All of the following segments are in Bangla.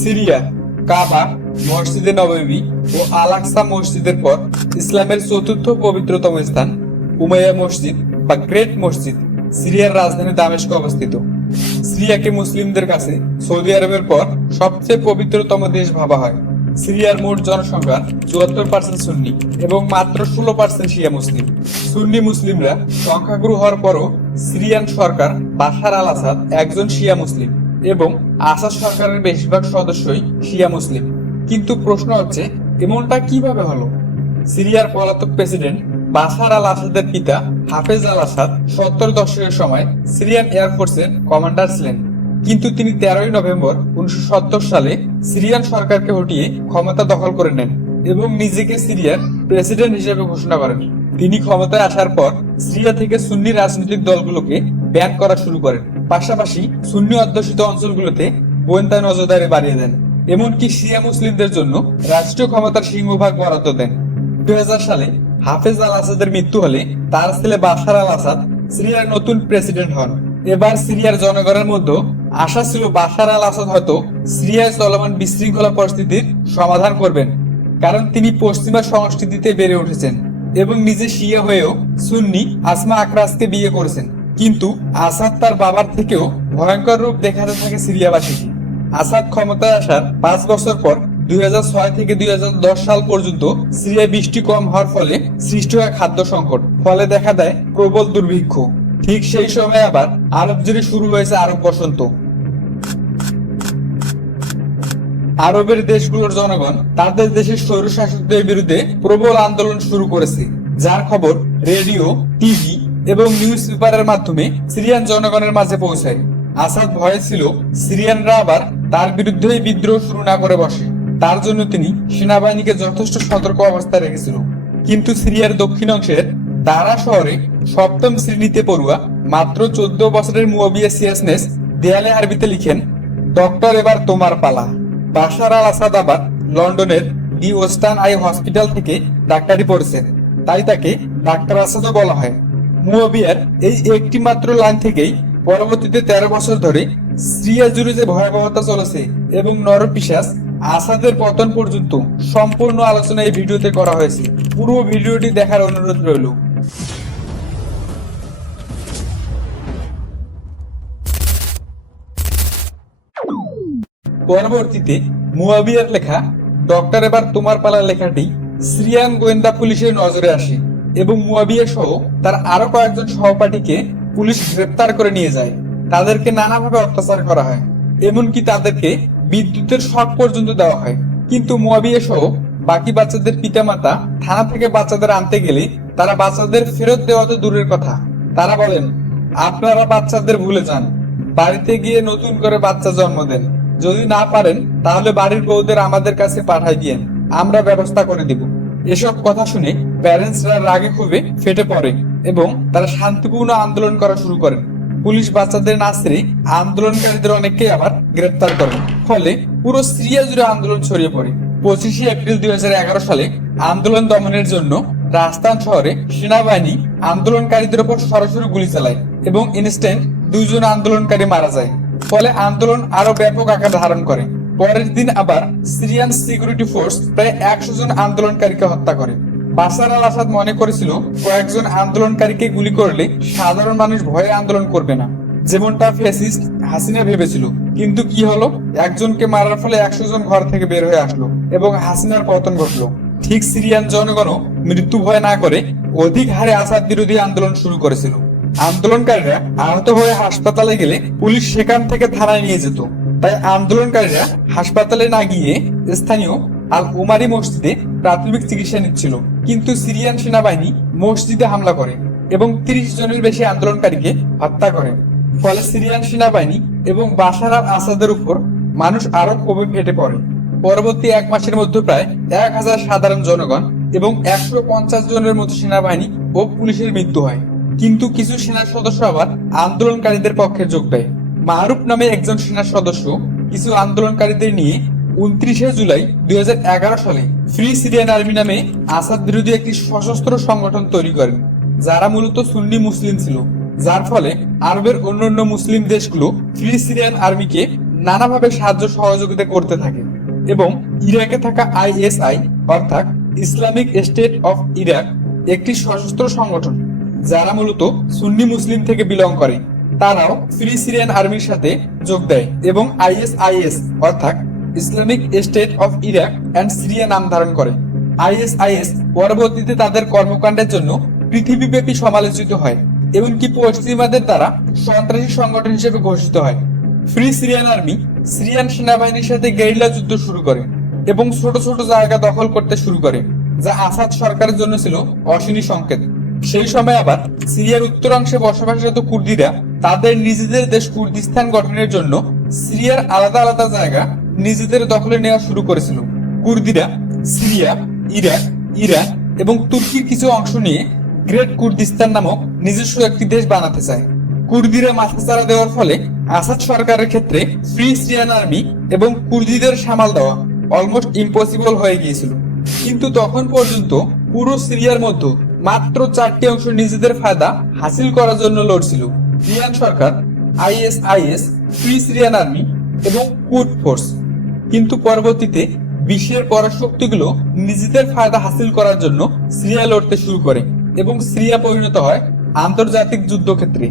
সিরিয়া কাবা, মসজিদে নববী ও আল আকসা মসজিদের পর ইসলামের চতুর্থ পবিত্রতম স্থান উমাইয়া মসজিদ বা গ্রেট মসজিদ সিরিয়ার রাজধানী দামেস্কে অবস্থিত। সিরিয়াকে মুসলিমদের কাছে সৌদি আরবের পর সবচেয়ে পবিত্রতম দেশ ভাবা হয়। সিরিয়ার মোট জনসংখ্যা 74% সুন্নি এবং মাত্র 16% শিয়া মুসলিম। সুন্নি মুসলিমরা সংখ্যাগুরু হওয়ার পরও সিরিয়ান সরকার বাশার আল আসাদ একজন শিয়া মুসলিম এবং আসাদ সরকারের বেশিরভাগ সদস্যই শিয়া মুসলিম। কিন্তু প্রশ্ন হচ্ছে, এমনটা কিভাবে হলো? সিরিয়ার পলাতক প্রেসিডেন্ট বাশার আল আসাদের পিতা হাফেজ আল আসাদ 70 দশকের সময় সিরিয়ান এয়ারফোর্সের কমান্ডার ছিলেন। কিন্তু তিনি 13 নভেম্বর 1970 সালে সিরিয়ান সরকারকে হটিয়ে ক্ষমতা দখল করে নেন এবং নিজেকে সিরিয়ার প্রেসিডেন্ট হিসেবে ঘোষণা করেন। তিনি ক্ষমতায় আসার পর সিরিয়া থেকে সুন্নি রাজনৈতিক দলগুলোকে ব্যান করা শুরু করেন, পাশাপাশি সুন্নি অধ্যুষিত অঞ্চলগুলোতে গোয়েন্দা নজরদারি বাড়িয়ে দেন, এমনকি শিয়া মুসলিমদের জন্য রাষ্ট্রীয় ক্ষমতার সিংহভাগ বরাদ্দ দেন। 2000 সালে হাফেজ আল আসাদের মৃত্যু হলে তার ছেলে বাশার আল আসাদ সিরিয়ার নতুন প্রেসিডেন্ট হন। এবার সিরিয়ার জনগণের মধ্যে আশা ছিল বাশার আল আসাদ হয়তো সিরিয়ায় চলমান বিশৃঙ্খলা পরিস্থিতির সমাধান করবেন, কারণ তিনি পশ্চিমা সংস্কৃতিতে বেড়ে উঠেছেন এবং নিজে শিয়া হয়েও সুন্নি আসমা আকরাজকে বিয়ে করেছেন। কিন্তু আসাদ তার বাবার থেকেও ভয়ঙ্কর রূপ দেখাতে থাকে সিরিয়াবাসীকে। আসাদ ক্ষমতায় আসার 5 বছর পর 2006 থেকে 2010 সাল পর্যন্ত সিরিয়ায় বৃষ্টি কম হওয়ার ফলে সৃষ্টি হয় খাদ্য সংকট, ফলে দেখা দেয় প্রবল দুর্ভিক্ষ। ঠিক সেই সময় আবার আরব জুড়ে শুরু হয়েছে আরব বসন্ত। আরবের দেশগুলোর জনগণ তাদের দেশের স্বৈরশাসকদের বিরুদ্ধে প্রবল আন্দোলন শুরু করেছে, যার খবর রেডিও, টিভি এবং নিউজ পেপারের মাধ্যমে সিরিয়ান জনগণের মাঝে পৌঁছায়। আসাদ ভয়ে ছিল সিরিয়ানরা আবার তার বিরুদ্ধে বিদ্রোহ শুরু না করে বসে। তার জন্য তিনি সেনাবাহিনীকে যথেষ্ট সতর্ক অবস্থায় রেখেছিল। কিন্তু সিরিয়ার দক্ষিণ অংশের দারা শহরে 7ম শ্রেণীতে পড়ুয়া মাত্র 14 বছরের মুয়াবিয়া সিয়াসনেস দেয়ালে আরবিতে লিখেন, ডক্টর এবার তোমার পালা। বাশার আল আসাদ আবার লন্ডনের দি ওয়েস্টার্ন আই হসপিটাল থেকে ডাক্তারি পড়েছেন, তাই তাকে ডাক্তার আসাদও বলা হয়। মুয়াবিয়ার এই একটি মাত্র লাইন থেকেই পরবর্তীতে 13 বছর ধরে সিরিয়া জুড়ে যে ভয়াবহতা চলেছে এবং নরপিশাচ আসাদের পতন পর্যন্ত সম্পূর্ণ আলোচনা এই ভিডিওতে করা হয়েছে। পুরো ভিডিওটি দেখার অনুরোধ রইল। পরবর্তীতে মুয়াবিয়ার লেখা ডক্টর এবার তোমার পালা লেখাটি সিরিয়ান গোয়েন্দা পুলিশের নজরে আসে এবং মুয়াবিয়া সহ তার আরো কয়েকজন সহপাঠীকে পুলিশ গ্রেপ্তার করে নিয়ে যায়। তাদেরকে নানাভাবে অত্যাচার করা হয়, এমনকি তাদেরকে বিদ্যুতের শক পর্যন্ত দেওয়া হয়। কিন্তু মুয়াবিয়া সহ বাকি বাচ্চাদের পিতামাতা থানা থেকে বাচ্চাদের আনতে গেলে তারা বাচ্চাদের ফেরত দেওয়া তো দূরের কথা, তারা বলেন, আপনারা বাচ্চাদের ভুলে যান, বাড়িতে গিয়ে নতুন করে বাচ্চা জন্ম দেন, যদি না পারেন তাহলে বাড়ির বউদের আমাদের কাছে পাঠাই দিয়েন, আমরা ব্যবস্থা করে দিব। এসব কথা শুনে প্যারেন্টসরা রাগে ক্ষোভে ফেটে পড়ে এবং তারা শান্তিপূর্ণ আন্দোলন করা শুরু করেন। পুলিশ বাচ্চাদের না ছেড়ে আন্দোলনকারীদের অনেককে আবার গ্রেপ্তার করে, ফলে পুরো সিরিয়া জুড়ে আন্দোলন ছড়িয়ে পড়ে। 25 এপ্রিল 2011 সালে আন্দোলন দমনের জন্য রাজস্থান শহরে সেনাবাহিনী আন্দোলনকারীদের উপর সরাসরি গুলি চালায় এবং ইনস্ট্যান্ট 2 জন আন্দোলনকারী মারা যায়। ফলে আন্দোলন আরো ব্যাপক আকার ধারণ করে। পরের দিন আবার সিরিয়ান সিকিউরিটি ফোর্স প্রায় 100 জন আন্দোলনকারীকে হত্যা করে। বাশার আল আসাদ মনে করেছিল কয়েকজন আন্দোলনকারীকে গুলি করলে সাধারণ মানুষ ভয়ে আন্দোলন করবে না, যেমনটা ফ্যাসিস্ট হাসিনা ভেবেছিল। কিন্তু কি হলো, একজনকে মারার ফলে 100 জন ঘর থেকে বের হয়ে আসলো এবং হাসিনার পতন ঘটলো। ঠিক সিরিয়ান জনগণও মৃত্যু ভয় না করে অধিক হারে আসাদ বিরোধী আন্দোলন শুরু করেছিল। আন্দোলনকারীরা আহত হয়ে হাসপাতালে গেলে পুলিশ সেখান থেকে থানায় নিয়ে যেত, তাই আন্দোলনকারীরা হাসপাতালে না গিয়ে স্থানীয় আল উমারি মসজিদে প্রাথমিক চিকিৎসা নিচ্ছিল। কিন্তু সিরিয়ান সেনাবাহিনী মসজিদে হামলা করে এবং 30 জনের বেশি আন্দোলনকারীকে হত্যা করে। ফলে সিরিয়ান সেনাবাহিনী এবং বাশার আল আসাদের উপর মানুষ আরো ক্ষোভে ফেটে পড়ে। পরবর্তী 1 মাসের মধ্যে প্রায় 1000 সাধারণ জনগণ এবং 150 জনের মতো সেনাবাহিনী ও পুলিশের মৃত্যু হয়। কিন্তু কিছু সেনা সদস্য আবার আন্দোলনকারীদের পক্ষে যোগ দেয়। মারুফ নামে একজন সেনা সদস্য কিছু আন্দোলনকারীদের নিয়ে 29 জুলাই 2011 সালে ফ্রি সিরিয়ান আর্মি নামে আসাদ বিরোধী একটি সশস্ত্র সংগঠন তৈরি করেন, যারা মূলত সুন্নি মুসলিম ছিল, যার ফলে আরবের অন্যান্য মুসলিম দেশগুলো ফ্রি সিরিয়ান আর্মিকে নানাভাবে সাহায্য সহযোগিতা করতে থাকে এবং ইরাকে থাকা আইএসআই অর্থাৎ ইসলামিক স্টেট অফ ইরাক একটি সশস্ত্র সংগঠন যারা মূলত সুন্নি মুসলিম থেকে বিলং করে, তারাও ফ্রি সিরিয়ান আর্মির সাথে যোগ দেয় এবং আইএসআইএস অর্থাৎ Islamic state of Iraq and Syria নাম ধারণ করে। আইএসআইএস পরবর্তীতে তাদের কর্মকাণ্ডের জন্য পৃথিবীব্যাপী সমালোচিত হয় এমনকি পশ্চিমাদের দ্বারা সন্ত্রাসী সংগঠন হিসেবে ঘোষিত হয়। ফ্রি সিরিয়ান আর্মি সিরিয়ান সেনাবাহিনীর সাথে গেরিলা যুদ্ধ শুরু করে এবং ছোট ছোট জায়গা দখল করতে শুরু করে, যা আসাদ সরকারের জন্য ছিল অশনি সংকেত। সেই সময় আবার সিরিয়ার উত্তরাংশে বসবাসরত কুর্দিরা তাদের নিজেদের দেশ কুর্দিস্তান গঠনের জন্য সিরিয়ার আলাদা আলাদা জায়গা নিজেদের দখলে নেওয়া শুরু করেছিল। কুর্দিরা সিরিয়া, ইরাক, ইরান এবং তুর্কির কিছু অংশ নিয়ে গ্রেট কুর্দিস্তান নামক নিজস্ব একটি দেশ বানাতে চায়। কুর্দিরা মাথাচাড়া দেওয়ার ফলে আসাদ সরকারের ক্ষেত্রে ফ্রি সিরিয়ান আর্মি এবং কুর্দিদের সামাল দেওয়া অলমোস্ট ইম্পসিবল হয়ে গিয়েছিল। কিন্তু তখন পর্যন্ত পুরো সিরিয়ার মধ্যে মাত্র 4টি অংশ নিজেদের ফায়দা হাসিল করার জন্য লড়ছিল: ইরান সরকার, আইএসআইএস, ফ্রি সিরিয়ান আর্মি এবং কুর্দ ফোর্স। কিন্তু পরবর্তীতে বিশ্বের পরাশক্তিগুলো নিজেদের ফায়দা হাসিল করার জন্য সিরিয়া লড়তে শুরু করে এবং সিরিয়া পরিণত হয় আন্তর্জাতিক যুদ্ধক্ষেত্রে,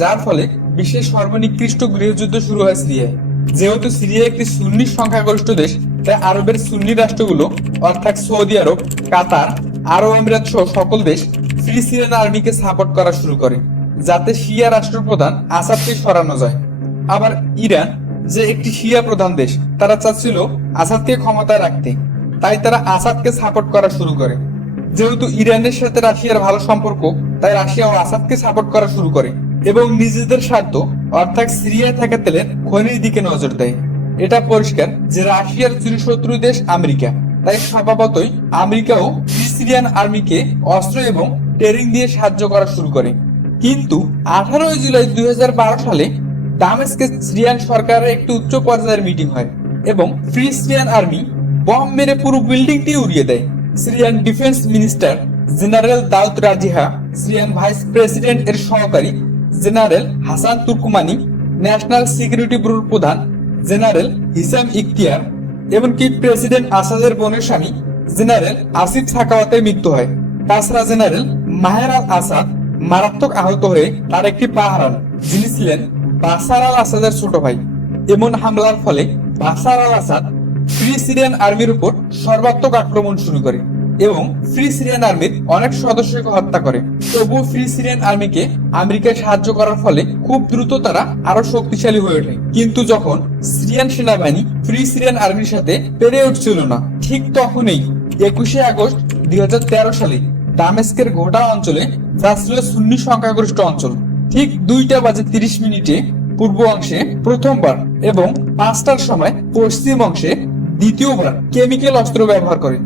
যার ফলে বিশ্বের সর্বনিকৃষ্ট গৃহযুদ্ধ শুরু হয় সিরিয়ায়। যেহেতু সিরিয়া একটি সুন্নি সংখ্যাগরিষ্ঠ দেশ, তাই আরবের সুন্নি রাষ্ট্রগুলো অর্থাৎ সৌদি আরব, কাতার, আরব আমিরাত সহ সকল দেশ ফ্রি সিরিয়ান আর্মিকে সাপোর্ট করা শুরু করে যাতে শিয়া রাষ্ট্রপ্রধান আসাদকে সরানো যায়। আবার ইরান, যে একটি শিয়া প্রধান দেশ, তারা চাচ্ছিল আসাদকে ক্ষমতায় রাখতে, তাই তারা আসাদকে সাপোর্ট করা শুরু করে। যেহেতু ইরানের সাথে রাশিয়ার ভালো সম্পর্ক, তাই রাশিয়াও আসাদকে সাপোর্ট করা শুরু করে এবং নিজেদের স্বার্থ অর্থাৎ সিরিয়ায় থাকা তেলের খনির দিকে নজর দেয়। এটা পরিষ্কার যে রাশিয়ার চিরশত্রু দেশ আমেরিকা, তাই স্বভাবতই আমেরিকাও সিরিয়ান আর্মিকে অস্ত্র এবং ট্রেনিং দিয়ে সাহায্য করা শুরু করে। কিন্তু 18 জুলাই 2012 সালে দামেস্কে সিরিয়ান সরকারের একটি উচ্চ পর্যায়ের মিটিং হয় এবং ফ্রি সিরিয়ান আর্মি বম মেরে পুরো বিল্ডিংটি উড়িয়ে দেয়। সিরিয়ান ডিফেন্স মিনিস্টার জেনারেল দাউদ রাজিহা, সিরিয়ান ভাইস প্রেসিডেন্ট এর সহকারী জেনারেল হাসান তুর্কমানি, ন্যাশনাল সিকিউরিটি ব্যুরোর প্রধান জেনারেল হিসাম ইখতিয়ার, এমনকি প্রেসিডেন্ট আসাদের বোনের স্বামী জেনারেল আসিফ সাকাওয়াতের মৃত্যু হয়। তাছাড়া জেনারেল মাহের আল আসাদ মারাত্মক আহত হয়ে তার একটি পা হারান, যিনি ছিলেন বাশার আল আসাদের ছোট ভাই। এমন হামলার ফলে বাশার আল আসাদ ফ্রি সিরিয়ান আর্মির উপর সর্বাত্মক আক্রমণ শুরু করে এবং ফ্রি সিরিয়ান আর্মির অনেক সদস্যকে হত্যা করে। তবুও ফ্রি সিরিয়ান আর্মিকে আমেরিকায় সাহায্য করার ফলে খুব দ্রুত তারা আরো শক্তিশালী হয়ে ওঠে। কিন্তু যখন সিরিয়ান সেনাবাহিনী ফ্রি সিরিয়ান আর্মির সাথে পেরে উঠছিল না, ঠিক তখনই 21শে আগস্ট 2013 সালে দামেস্কের গোটা অঞ্চলে, যা ছিল সুন্নি সংখ্যাগরিষ্ঠ অঞ্চল, ঠিক 2:30 পূর্ব অংশে প্রথমবার এবং 5টার সময় পশ্চিম অংশে দ্বিতীয়বার কেমিক্যাল অস্ত্র ব্যবহার করে,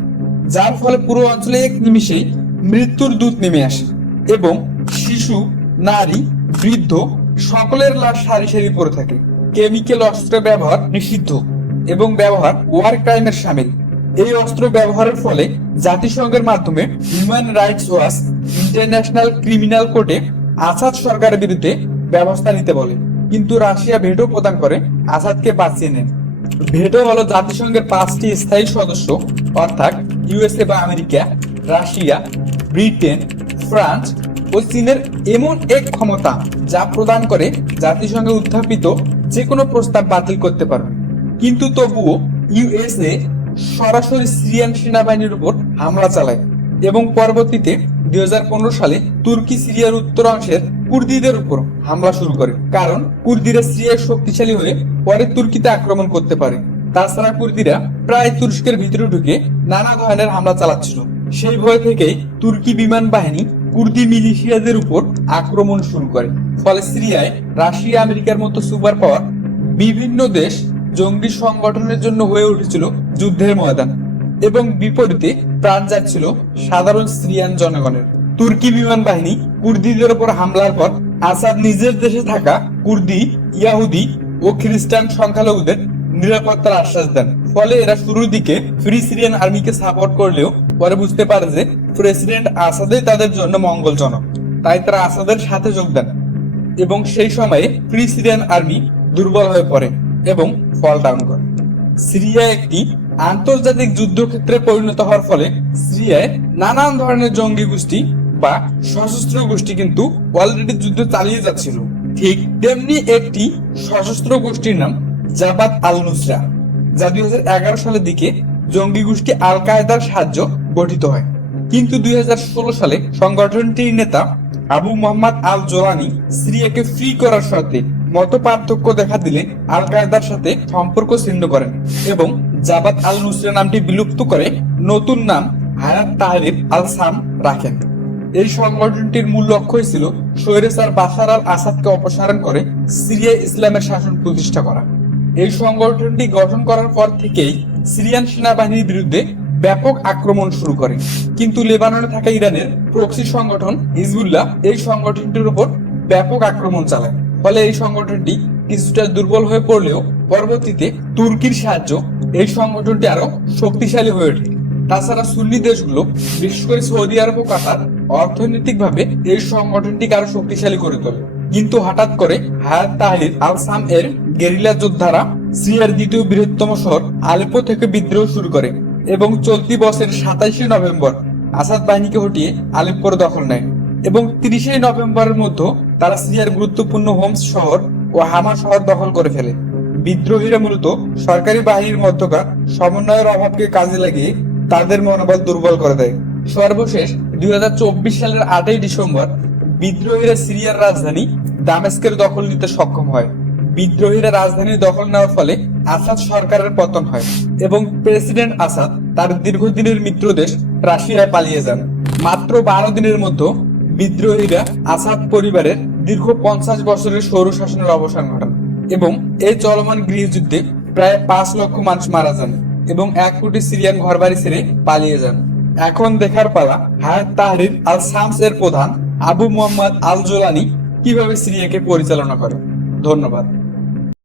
যার ফলে পুরো অঞ্চলে এক নিমিষেই মৃত্যুর দূত নেমে আসে এবং শিশু, নারী, বৃদ্ধ সকলের লাশ সারি সারি পড়ে থাকে। কেমিক্যাল অস্ত্র ব্যবহার নিষিদ্ধ এবং ব্যবহার ওয়ার ক্রাইমের শামিল। এই অস্ত্র ব্যবহারের ফলে জাতিসংঘের মাধ্যমে human rights watch international criminal কোর্টে আসাদ সরকারের বিরুদ্ধে ব্যবস্থা নিতে বলে, কিন্তু রাশিয়া ভেটো প্রদান করে আসাদকে বাঁচিয়ে নেন। ভেটো হলো জাতিসংঘের 5টি স্থায়ী সদস্য অর্থাৎ ইউএসএ বা আমেরিকা, রাশিয়া, ব্রিটেন, ফ্রান্স ও চীনের এমন এক ক্ষমতা যা প্রদান করে জাতিসংঘে উত্থাপিত যে কোনো প্রস্তাব বাতিল করতে পারবে। কিন্তু তবুও ইউএসএ সরাসরি সিরিয়ান সেনাবাহিনীর উপর হামলা চালায় এবং পরবর্তীতে 2015 সালে তুর্কি সিরিয়ার উত্তরাংশের কুর্দিদের উপর হামলা শুরু করে, কারণ কুর্দিরা সিরিয়ায় শক্তিশালী হয়ে পরে তুর্কিতে আক্রমণ করতে পারে। তাছাড়া কুর্দিরা প্রায় তুরস্কের ভিতরে ঢুকে নানা ধরনের হামলা চালাচ্ছিল। সেই ভয় থেকেই তুর্কি বিমান বাহিনী কুর্দি মিলিশিয়াদের উপর আক্রমণ শুরু করে। ফলে সিরিয়ায় রাশিয়া, আমেরিকার মতো সুপার পাওয়ার বিভিন্ন দেশ জঙ্গি সংগঠনের জন্য হয়ে উঠেছিল যুদ্ধের ময়দান এবং বিপরীতে প্রাণ যাচ্ছিল সাধারণ সিরিয়ান জনগণের। তুর্কি বিমান বাহিনী কুর্দিদের উপর হামলার পর আসাদ নিজের দেশে থাকা কুর্দি, ইয়াহুদি ও খ্রিস্টান সংখ্যালঘুদের নিরাপত্তার আশ্বাস দেন। ফলে এরা শুরুর দিকে ফ্রি সিরিয়ান আর্মিকে সাপোর্ট করলেও পরে বুঝতে পারে যে প্রেসিডেন্ট আসাদই তাদের জন্য মঙ্গলজনক, তাই তারা আসাদের সাথে যোগ দেন এবং সেই সময়ে ফ্রি সিরিয়ান আর্মি দুর্বল হয়ে পড়ে এবং ফল ডাউন করে। সিরিয়া একটি আন্তর্জাতিক যুদ্ধক্ষেত্রে পরিণত হওয়ার ফলে সিরিয়ায় নানান ধরনের জঙ্গি গোষ্ঠী বা সশস্ত্র গোষ্ঠী কিন্তু অলরেডি যুদ্ধ চালিয়ে যাচ্ছিল। ঠিক তেমনি একটি সশস্ত্র গোষ্ঠীর নাম জাবাত আল নুসরা, যা 2011 সালের দিকে জঙ্গি গোষ্ঠী আল কায়েদার সাহায্য গঠিত হয়। কিন্তু 2016 সালে সংগঠনটির নেতা আবু মোহাম্মদ আল জোলানি সিরিয়াকে ফ্রি করার শর্তে মত পার্থক্য দেখা দিলে আল কায়েদার সাথে সম্পর্ক ছিন্ন করেন এবং জাবাত আল নুসরা নামটি বিলুপ্ত করে নতুন নাম হায়াত তাহরির আল শাম রাখেন। এই সংগঠনটির মূল লক্ষ্য ছিল স্বৈরাচার বাশার আল আসাদকে অপসারণ করে সিরিয়ায় ইসলামের শাসন প্রতিষ্ঠা করা। এই সংগঠনটি গঠন করার পর থেকেই সিরিয়ান সেনাবাহিনীর বিরুদ্ধে ব্যাপক আক্রমণ শুরু করে। কিন্তু লেবাননে থাকা ইরানের প্রক্সি সংগঠন হিজবুল্লাহ এই সংগঠনটির উপর ব্যাপক আক্রমণ চালায়। ফলে এই সংগঠনটি কিছুটা দুর্বল হয়ে পড়লেও পরবর্তীতে তুর্কির সাহায্য এই সংগঠনটি আরো শক্তিশালী হয়ে ওঠে। তাছাড়া সুন্নি দেশগুলো, বিশেষ করে সৌদি আরব ও কাতার, অর্থনৈতিকভাবে এই সংগঠনটিকে আরো শক্তিশালী করে তোলে। কিন্তু হঠাৎ করে হায়াত তাহরির আল শাম এর গেরিলা যোদ্ধারা সিরিয়ার দ্বিতীয় বৃহত্তম শহর আলেপ্পো থেকে বিদ্রোহ শুরু করে এবং চলতি বছরের 27শে নভেম্বর আসাদ বাহিনীকে হটিয়ে আলেপ্পোর দখল নেয় এবং 30শে নভেম্বরের মধ্যে তারা সিরিয়ার গুরুত্বপূর্ণ হোমস শহর ও হামা শহর দখল করে ফেলে। বিদ্রোহীরা মূলত সরকারি বাহিনীর মধ্যকার সমন্বয়ের অভাবকে কাজে লাগিয়ে তাদের মনোবল দুর্বল করে দেয়। সর্বশেষ 2024 সালের 8ই ডিসেম্বর বিদ্রোহীরা সিরিয়ার রাজধানী দামেস্কের দখল নিতে সক্ষম হয়। বিদ্রোহীরা রাজধানী দখল নেওয়ার ফলে আসাদ সরকারের পতন হয় এবং প্রেসিডেন্ট আসাদ তার দীর্ঘদিনের মিত্র দেশ রাশিয়ায় পালিয়ে যান। মাত্র 12 দিনের মধ্যে বিদ্রোহীরা আসাদ পরিবারের দীর্ঘ 50 বছরের সৌর শাসনের অবসান ঘটান এবং এই চলমান গৃহযুদ্ধে প্রায় 5 লক্ষ মানুষ মারা যান এবং 1 কোটি সিরিয়ান ঘরবাড়ি ছেড়ে পালিয়ে যান। এখন দেখার পালা হায়াত তাহরির আল শামস এর প্রধান আবু মোহাম্মদ আল জোলানি কিভাবে সিরিয়াকে পরিচালনা করে। ধন্যবাদ।